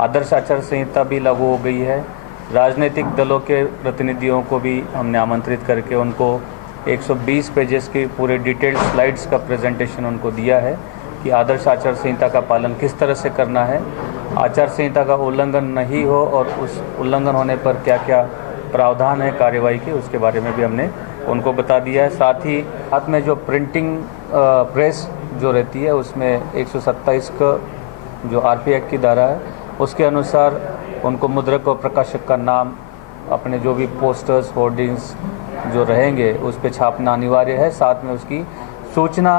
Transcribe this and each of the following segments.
आदर्श आचार संहिता भी लागू हो गई है। राजनीतिक दलों के प्रतिनिधियों को भी हमने आमंत्रित करके उनको 120 पेजेस की पूरे डिटेल्ड स्लाइड्स का प्रेजेंटेशन उनको दिया है कि आदर्श आचार संहिता का पालन किस तरह से करना है, आचार संहिता का उल्लंघन नहीं हो और उस उल्लंघन होने पर क्या क्या प्रावधान है कार्रवाई के, उसके बारे में भी हमने उनको बता दिया है। साथ में जो प्रिंटिंग प्रेस जो रहती है उसमें 127 का जो आरपी एक्ट की धारा है उसके अनुसार उनको मुद्रक और प्रकाशक का नाम, अपने जो भी पोस्टर्स होर्डिंग्स जो रहेंगे उस पर छापना अनिवार्य है। साथ में उसकी सूचना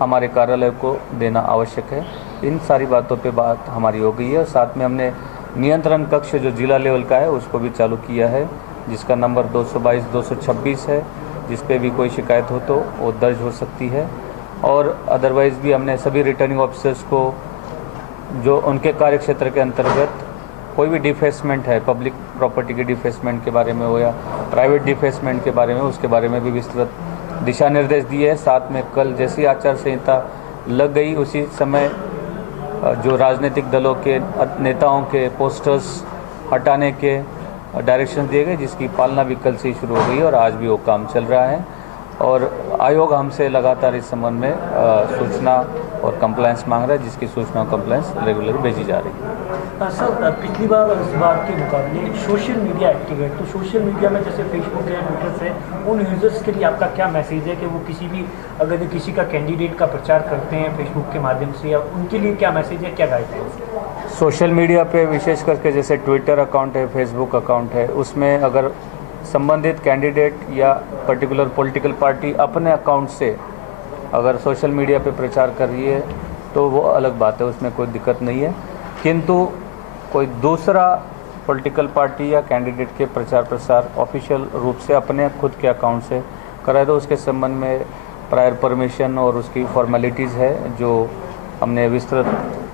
हमारे कार्यालय को देना आवश्यक है। इन सारी बातों पे बात हमारी हो गई है। साथ में हमने नियंत्रण कक्ष जो जिला लेवल का है उसको भी चालू किया है, जिसका नंबर 222-226 है। जिस पे भी कोई शिकायत हो तो वो दर्ज हो सकती है। और अदरवाइज़ भी हमने सभी रिटर्निंग ऑफिसर्स को जो उनके कार्य क्षेत्र के अंतर्गत कोई भी डिफेसमेंट है, पब्लिक प्रॉपर्टी के डिफेसमेंट के बारे में हो या प्राइवेट डिफेसमेंट के बारे में, उसके बारे में भी विस्तृत दिशा निर्देश दिए हैं। साथ में कल जैसी आचार संहिता लग गई उसी समय जो राजनीतिक दलों के नेताओं के पोस्टर्स हटाने के डायरेक्शन दिए गए, जिसकी पालना भी कल से ही शुरू हो गई और आज भी वो काम चल रहा है। और आयोग हमसे लगातार इस संबंध में सूचना और कंप्लायंस मांग रहा है, जिसकी सूचना और कंप्लायंस रेगुलर भेजी जा रही है। सर, पिछली बार और इस बार के मुकाबले सोशल मीडिया एक्टिव है, तो सोशल मीडिया में जैसे फेसबुक है, ट्विटर है, उन यूजर्स के लिए आपका क्या मैसेज है कि वो किसी भी अगर किसी का कैंडिडेट का प्रचार करते हैं फेसबुक के माध्यम से, या उनके लिए क्या मैसेज है, क्या गाइडलाइंस है? सोशल मीडिया पे विशेष करके जैसे ट्विटर अकाउंट है, फेसबुक अकाउंट है, उसमें अगर संबंधित कैंडिडेट या पर्टिकुलर पॉलिटिकल पार्टी अपने अकाउंट से अगर सोशल मीडिया पे प्रचार कर रही है तो वो अलग बात है, उसमें कोई दिक्कत नहीं है। किंतु कोई दूसरा पॉलिटिकल पार्टी या कैंडिडेट के प्रचार प्रसार ऑफिशियल रूप से अपने खुद के अकाउंट से कराए तो उसके संबंध में प्रायर परमिशन और उसकी फॉर्मेलिटीज़ है, जो हमने विस्तृत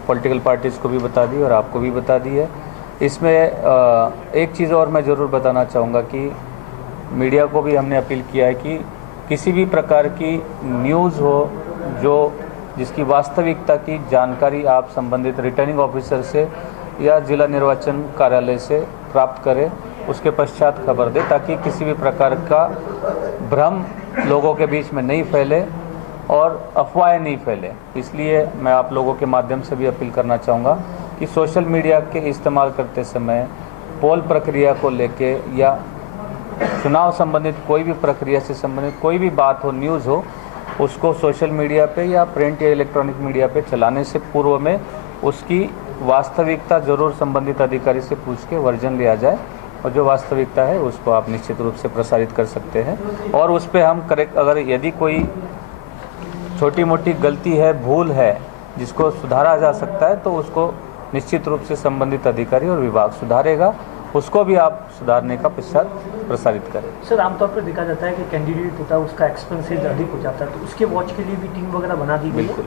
पॉलिटिकल पार्टीज़ को भी बता दी और आपको भी बता दी है। इसमें एक चीज़ और मैं ज़रूर बताना चाहूँगा कि मीडिया को भी हमने अपील किया है कि किसी भी प्रकार की न्यूज़ हो जो जिसकी वास्तविकता की जानकारी आप संबंधित रिटर्निंग ऑफिसर से या जिला निर्वाचन कार्यालय से प्राप्त करें, उसके पश्चात खबर दें, ताकि किसी भी प्रकार का भ्रम लोगों के बीच में नहीं फैले और अफवाहें नहीं फैले। इसलिए मैं आप लोगों के माध्यम से भी अपील करना चाहूँगा कि सोशल मीडिया के इस्तेमाल करते समय पोल प्रक्रिया को लेके या चुनाव संबंधित कोई भी प्रक्रिया से संबंधित कोई भी बात हो, न्यूज़ हो, उसको सोशल मीडिया पे या प्रिंट या इलेक्ट्रॉनिक मीडिया पे चलाने से पूर्व में उसकी वास्तविकता जरूर संबंधित अधिकारी से पूछ के वर्जन लिया जाए, और जो वास्तविकता है उसको आप निश्चित रूप से प्रसारित कर सकते हैं। और उस पर हम करेक्ट, अगर यदि कोई छोटी मोटी गलती है, भूल है जिसको सुधारा जा सकता है, तो उसको निश्चित रूप से संबंधित अधिकारी और विभाग सुधारेगा, उसको भी आप सुधारने का पश्चात प्रसारित करें। सर, आमतौर पर देखा जाता है कि कैंडिडेट होता है उसका एक्सपेंसेस अधिक हो जाता है, तो उसके वॉच के लिए भी टीम वगैरह बना दी गई? बिल्कुल।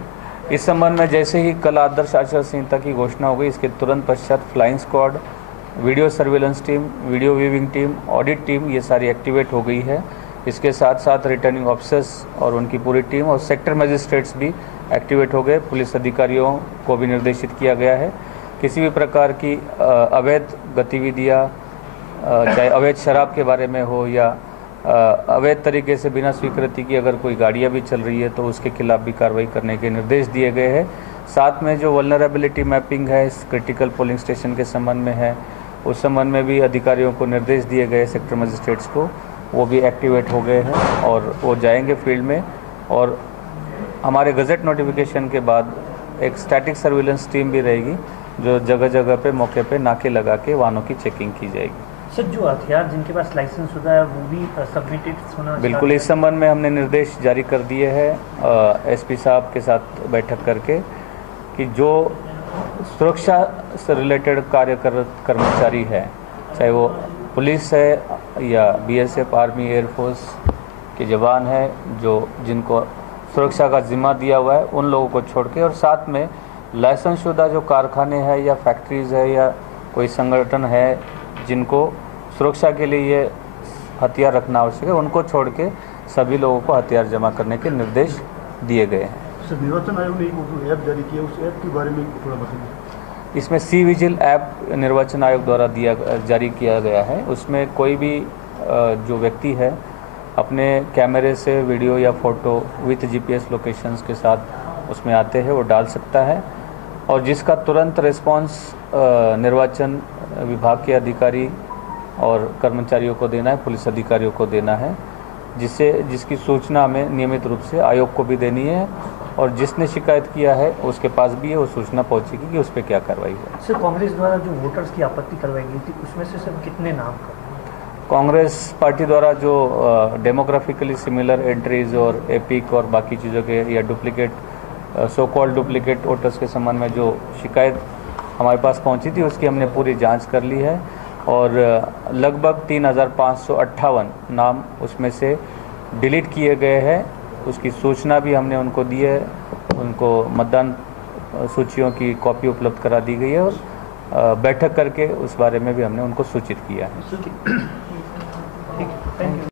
इस संबंध में जैसे ही कल आदर्श आचार संहिता की घोषणा हो गई, इसके तुरंत पश्चात flying squad, video surveillance team, video viewing team, audit team, ये सारी एक्टिवेट हो गई है। इसके साथ साथ रिटर्निंग ऑफिसर्स और उनकी पूरी टीम और सेक्टर मजिस्ट्रेट्स भी एक्टिवेट हो गए। पुलिस अधिकारियों को भी निर्देशित किया गया है किसी भी प्रकार की अवैध गतिविधियाँ, चाहे अवैध शराब के बारे में हो या अवैध तरीके से बिना स्वीकृति की अगर कोई गाड़ियाँ भी चल रही है तो उसके खिलाफ भी कार्रवाई करने के निर्देश दिए गए हैं। साथ में जो वल्नरेबिलिटी मैपिंग है इस क्रिटिकल पोलिंग स्टेशन के संबंध में है, उस संबंध में भी अधिकारियों को निर्देश दिए गए, सेक्टर मजिस्ट्रेट्स को, वो भी एक्टिवेट हो गए हैं और वो जाएंगे फील्ड में। और हमारे गज़ट नोटिफिकेशन के बाद एक स्टैटिक सर्विलेंस टीम भी रहेगी जो जगह जगह पे मौके पे नाके लगा के वाहनों की चेकिंग की जाएगी। सर, जो हथियार जिनके पास लाइसेंस होता है वो भी सबमिटेड होना? बिल्कुल, इस संबंध में हमने निर्देश जारी कर दिए हैं एसपी साहब के साथ बैठक करके कि जो सुरक्षा से रिलेटेड कार्य कर्मचारी है, चाहे वो पुलिस है या बीएसएफ, आर्मी, एयरफोर्स के जवान है, जो जिनको सुरक्षा का जिम्मा दिया हुआ है, उन लोगों को छोड़ के, और साथ में लाइसेंस शुदा जो कारखाने हैं या फैक्ट्रीज़ है या कोई संगठन है जिनको सुरक्षा के लिए ये हथियार रखना आवश्यक है, उनको छोड़ के सभी लोगों को हथियार जमा करने के निर्देश दिए गए हैं। सर, निर्वाचन आयोग ने एक ऐप जारी किया, उस ऐप के बारे में थोड़ा बताइए। इसमें सी विजिल ऐप निर्वाचन आयोग द्वारा जारी किया गया है। उसमें कोई भी जो व्यक्ति है अपने कैमरे से वीडियो या फ़ोटो विथ जीपीएस लोकेशंस के साथ उसमें आते हैं वो डाल सकता है, और जिसका तुरंत रिस्पांस निर्वाचन विभाग के अधिकारी और कर्मचारियों को देना है, पुलिस अधिकारियों को देना है, जिसकी सूचना हमें नियमित रूप से आयोग को भी देनी है, और जिसने शिकायत किया है उसके पास भी है वो सूचना पहुंचेगी कि उस पर क्या कार्रवाई है। सर, कांग्रेस द्वारा जो वोटर्स की आपत्ति करवाई गई थी उसमें से सर कितने नाम का? कांग्रेस पार्टी द्वारा जो डेमोग्राफिकली सिमिलर एंट्रीज और एपिक और बाकी चीज़ों के या duplicate so called duplicate voters के संबंध में जो शिकायत हमारे पास पहुंची थी उसकी हमने पूरी जांच कर ली है, और लगभग 3558 नाम उसमें से डिलीट किए गए हैं। उसकी सूचना भी हमने उनको दी है, उनको मतदान सूचियों की कॉपी उपलब्ध करा दी गई है, और बैठक करके उस बारे में भी हमने उनको सूचित किया है। ठीक है, थैंक यू।